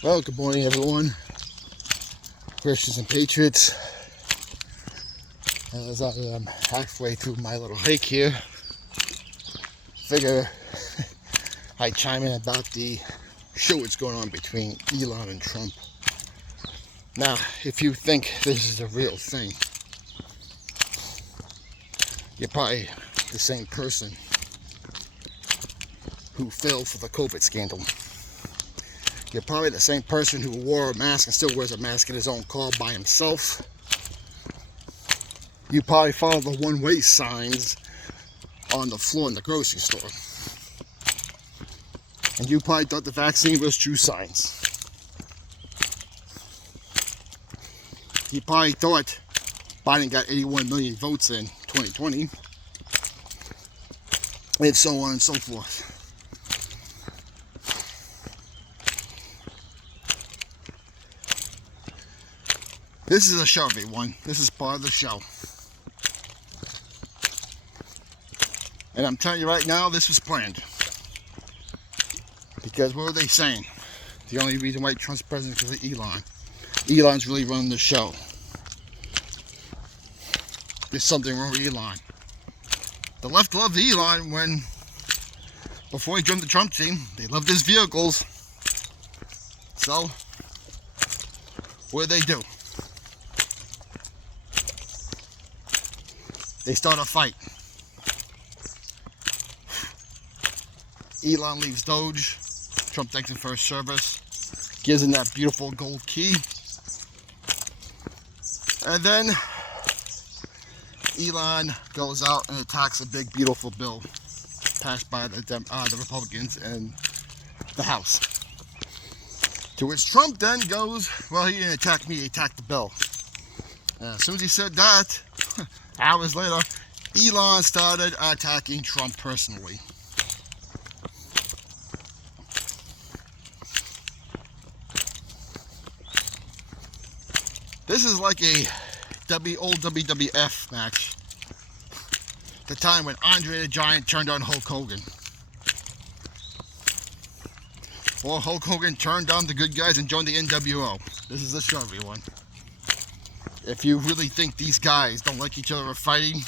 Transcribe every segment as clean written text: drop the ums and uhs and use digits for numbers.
Well, good morning, everyone, Christians and Patriots. As I am halfway through my little hike here, figure I chime in about the show that's going on between Elon and Trump. Now, if you think this is a real thing, you're probably the same person who fell for the COVID scandal. You're probably the same person who wore a mask and still wears a mask in his own car by himself. You probably follow the one-way signs on the floor in the grocery store. And you probably thought the vaccine was true science. You probably thought Biden got 81 million votes in 2020. And so on and so forth. This is a show, everyone. This is part of the show. And I'm telling you right now, this was planned. Because what were they saying? The only reason why Trump's president is because of Elon. Elon's really running the show. There's something wrong with Elon. The left loved Elon when, before he joined the Trump team, they loved his vehicles. So, what did they do? They start a fight. Elon leaves Doge. Trump thanks him for his service. Gives him that beautiful gold key. And then Elon goes out and attacks a big, beautiful bill passed by the Republicans in the House. To which Trump then goes, well, he didn't attack me, he attacked the bill. And as soon as he said that, hours later, Elon started attacking Trump personally. This is like a old WWF match. The time when Andre the Giant turned on Hulk Hogan. Or Hulk Hogan turned on the good guys and joined the NWO. This is the show, everyone. If you really think these guys don't like each other or fighting,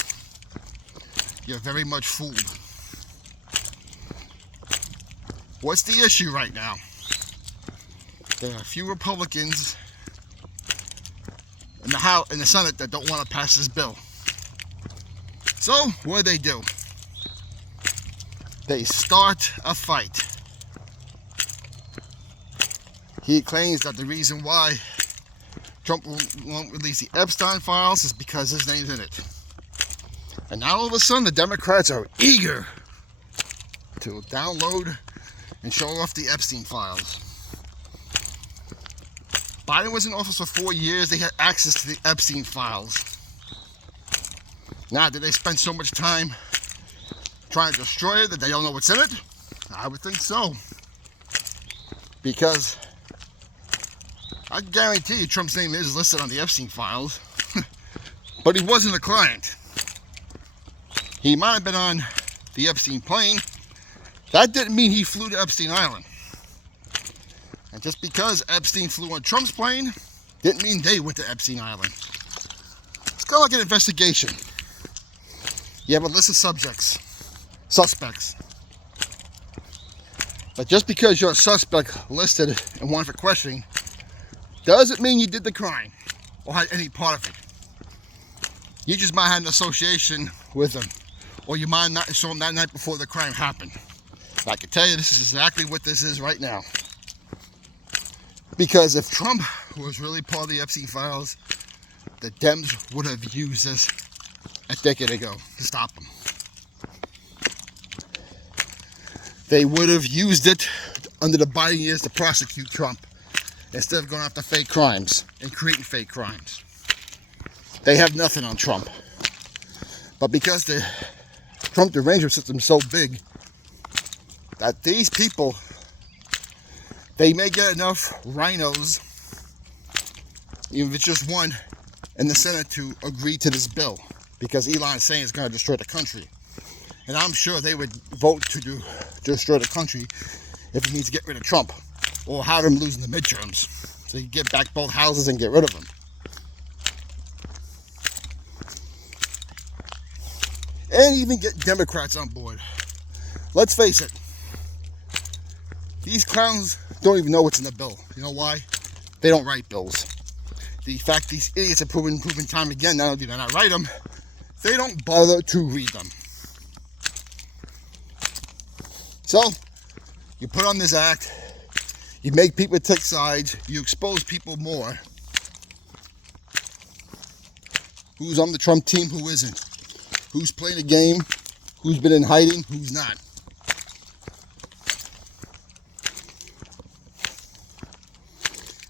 you're very much fooled. What's the issue right now? There are a few Republicans in the House, in the Senate, that don't want to pass this bill. So, what do? They start a fight. He claims that the reason why Trump won't release the Epstein files is because his name's in it. And now all of a sudden the Democrats are eager to download and show off the Epstein files. Biden was in office for 4 years. They had access to the Epstein files. Now, did they spend so much time trying to destroy it that they don't know what's in it? I would think so. Because I guarantee you Trump's name is listed on the Epstein files. But he wasn't a client. He might have been on the Epstein plane. That didn't mean he flew to Epstein Island. And just because Epstein flew on Trump's plane, didn't mean they went to Epstein Island. It's kind of like an investigation. You have a list of suspects. But just because you're a suspect listed and wanted for questioning, doesn't mean you did the crime or had any part of it. You just might have an association with them, or you might not saw them that night before the crime happened. I can tell you this is exactly what this is right now. Because if Trump was really part of the Epstein files, the Dems would have used this a decade ago to stop him. They would have used it under the Biden years to prosecute Trump instead of going after fake crimes and creating fake crimes. They have nothing on Trump. But because the Trump derangement system is so big that these people, they may get enough rhinos, even if it's just one, in the Senate to agree to this bill. Because Elon is saying it's going to destroy the country. And I'm sure they would vote to destroy the country if it means to get rid of Trump. or have him lose in the midterms so you get back both houses and get rid of him. And even get Democrats on board. Let's face it, these clowns don't even know what's in the bill. You know why? They don't write bills. The fact these idiots have proven time again, not only do they not write them, they don't bother to read them. So, you put on this act, you make people take sides, you expose people more. Who's on the Trump team, who isn't? Who's playing a game, who's been in hiding, who's not.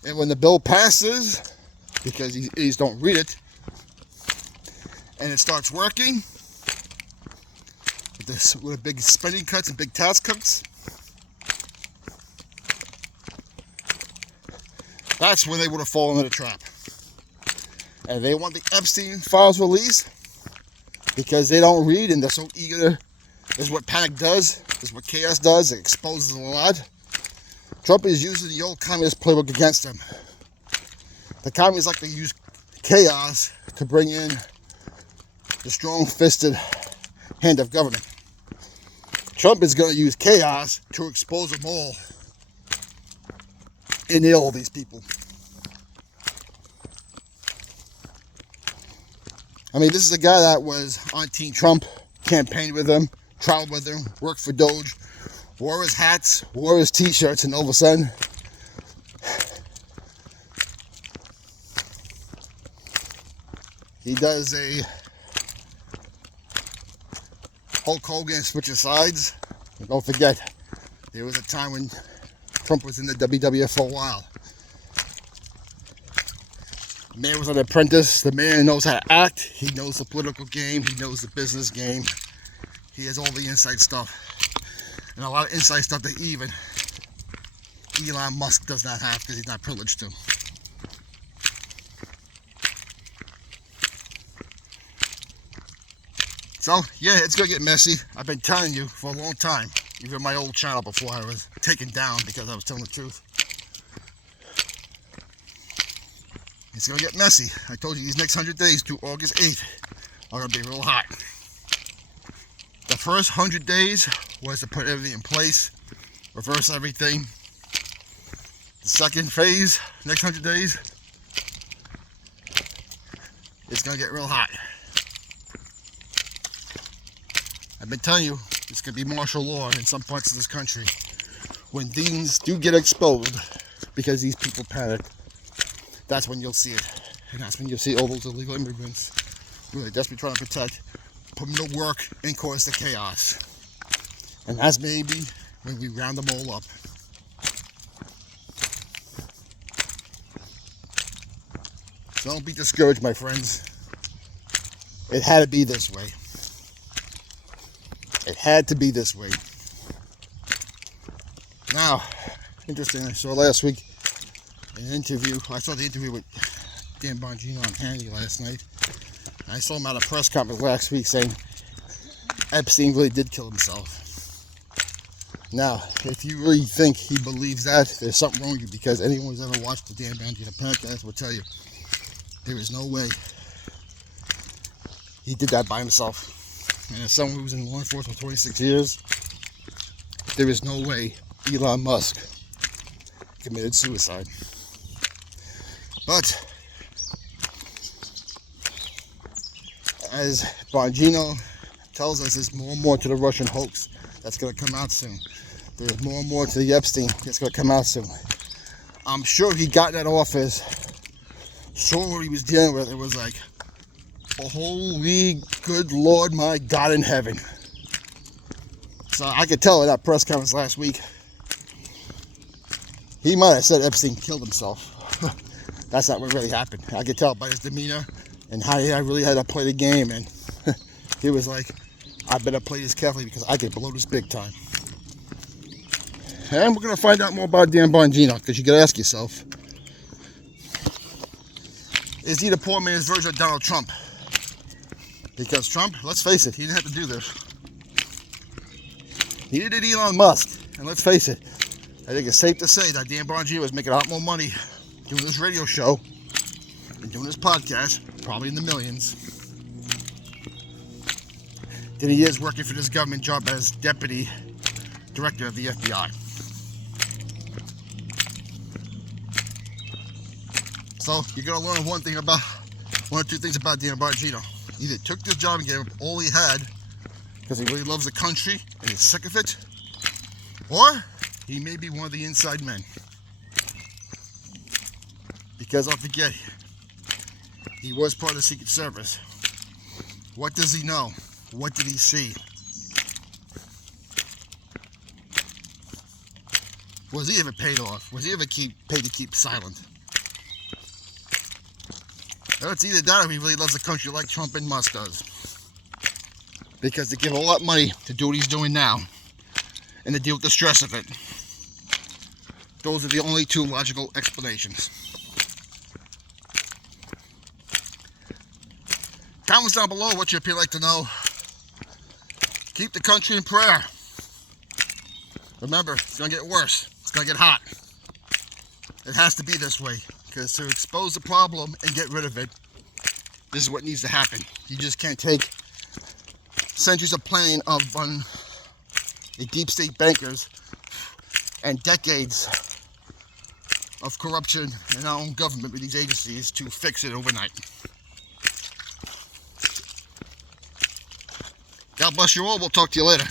And when the bill passes, because these idiots don't read it, and it starts working, with big spending cuts and big tax cuts, that's when they would have fallen into the trap. And they want the Epstein files released because they don't read and they're so eager to. This is what panic does. This is what chaos does. It exposes a lot. Trump is using the old communist playbook against them. The communists like to use chaos to bring in the strong-fisted hand of government. Trump is going to use chaos to expose them all and nail all these people. I mean, this is a guy that was on Team Trump, campaigned with him, traveled with him, worked for Doge, wore his hats, wore his t-shirts, and all of a sudden, he does a Hulk Hogan switches sides. And don't forget, there was a time when Trump was in the WWF for a while. The man was an apprentice. The man knows how to act. He knows the political game. He knows the business game. He has all the inside stuff. And a lot of inside stuff that even Elon Musk does not have because he's not privileged to. So, yeah, it's going to get messy. I've been telling you for a long time. Even my old channel before I was taken down because I was telling the truth. It's going to get messy. I told you these next 100 days to August 8th are going to be real hot. The first 100 days was to put everything in place, reverse everything. The second phase, next 100 days, it's going to get real hot. I've been telling you, it's going to be martial law in some parts of this country. When things do get exposed because these people panic, that's when you'll see it. And that's when you'll see all those illegal immigrants really desperately trying to protect, put them to work, and cause the chaos. And that's maybe when we round them all up. So don't be discouraged, my friends. It had to be this way. It had to be this way. Now, interesting, I saw last week an interview. I saw the interview with Dan Bongino on Hannity last night. I saw him at a press conference last week saying Epstein really did kill himself. Now, if you really think he believes that, there's something wrong with you, because anyone who's ever watched the Dan Bongino podcast will tell you there is no way he did that by himself. And as someone who's in law enforcement for 26 years, there is no way Elon Musk committed suicide. But as Bongino tells us, there's more and more to the Russian hoax that's going to come out soon. There's more and more to the Epstein that's going to come out soon. I'm sure he got in that office, saw what he was dealing with. It was like, oh, holy good Lord, my God in heaven. So I could tell at that press conference last week, he might have said Epstein killed himself. That's not what really happened. I could tell by his demeanor and how he really had to play the game. And he was like, I better play this carefully because I can blow this big time. And we're going to find out more about Dan Bongino, because you got to ask yourself, is he the poor man's version of Donald Trump? Because Trump, let's face it, he didn't have to do this. Neither did Elon Musk. And let's face it, I think it's safe to say that Dan Bongino is making a lot more money doing this radio show and doing this podcast, probably in the millions, than he is working for this government job as deputy director of the FBI. So you're gonna learn one or two things about Dan Bongino. He either took this job and gave up all he had because he really loves the country and is sick of it, or he may be one of the inside men. Because don't forget, he was part of the Secret Service. What does he know? What did he see? Was he ever paid off? Was he ever paid to keep silent? Well, it's either that or he really loves the country like Trump and Musk does. Because to give all that money to do what he's doing now and to deal with the stress of it, those are the only two logical explanations. Comments down below what you'd like to know. Keep the country in prayer. Remember, it's going to get worse. It's going to get hot. It has to be this way. Because to expose the problem and get rid of it, this is what needs to happen. You just can't take centuries of planning of a deep state bankers and decades of corruption in our own government with these agencies to fix it overnight. God bless you all. We'll talk to you later.